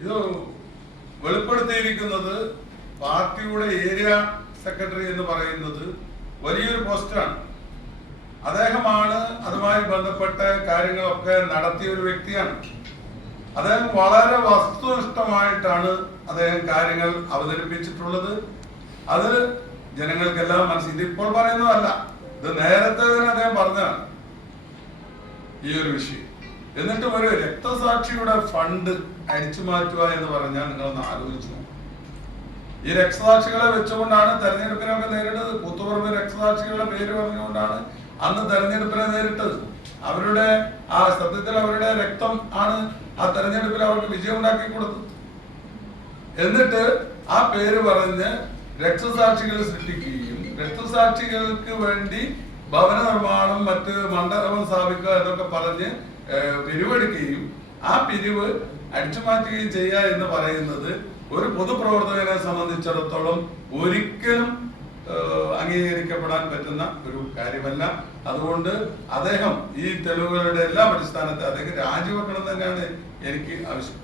ഇത് വെളിപ്പെടുത്തിയിരിക്കുന്നത് പാർട്ടിയുടെ area secretary എന്ന് പറയുന്നത് വലിയൊരു പോസ്റ്റാണ്. അദ്ദേഹമാണ് അതുമായി ബന്ധപ്പെട്ട കാര്യങ്ങളൊക്കെ നടത്തിയ ഒരു വ്യക്തിയാണ്. അദ്ദേഹം വളരെ വസ്തുനിഷ്ഠമായിട്ടാണ് അദ്ദേഹം കാര്യങ്ങൾ അവതരിപ്പിച്ചിട്ടുള്ളത്. അത് ജനങ്ങൾക്കെല്ലാം മനസ്സിൽ ഇതിപ്പോൾ പറയുന്നതല്ല, ഇത് നേരത്തെ തന്നെ അദ്ദേഹം പറഞ്ഞതാണ് ഈ ഒരു വിഷയം. എന്നിട്ടും ഒരു രക്തസാക്ഷിയുടെ ഫണ്ട് അടിച്ചു മാറ്റുക എന്ന് പറഞ്ഞാൽ നിങ്ങളൊന്ന് ആലോചിച്ചു. ഈ രക്തസാക്ഷികളെ വെച്ചുകൊണ്ടാണ് തെരഞ്ഞെടുപ്പിനൊക്കെ നേരിട്ടത്. കൂത്തുപറമ്പ് രക്തസാക്ഷികളുടെ പേര് പറഞ്ഞുകൊണ്ടാണ് അന്ന് തെരഞ്ഞെടുപ്പിനെ നേരിട്ടത്. അവരുടെ ആ സത്യത്തിൽ അവരുടെ രക്തം ആണ് ആ തെരഞ്ഞെടുപ്പിൽ അവർക്ക് വിജയം ഉണ്ടാക്കി കൊടുത്തത്. എന്നിട്ട് ആ പേര് പറഞ്ഞ് രക്തസാക്ഷികളെ സൃഷ്ടിക്കുകയും രക്തസാക്ഷികൾക്ക് വേണ്ടി ഭവന നിർമ്മാണം, മറ്റ് മണ്ഡപം സ്ഥാപിക്കുക എന്നൊക്കെ പറഞ്ഞ് പിരിവെടുക്കുകയും ആ പിരിവ് അടിച്ചുമാറ്റുകയും ചെയ്യുക എന്ന് പറയുന്നത് ഒരു പൊതുപ്രവർത്തകനെ സംബന്ധിച്ചിടത്തോളം ഒരിക്കലും അംഗീകരിക്കപ്പെടാൻ പറ്റുന്ന ഒരു കാര്യമല്ല. അതുകൊണ്ട് അദ്ദേഹം ഈ തെളിവുകളുടെ എല്ലാം അടിസ്ഥാനത്തിൽ അദ്ദേഹം രാജിവെക്കണം തന്നെയാണ് എനിക്ക് ആവശ്യം.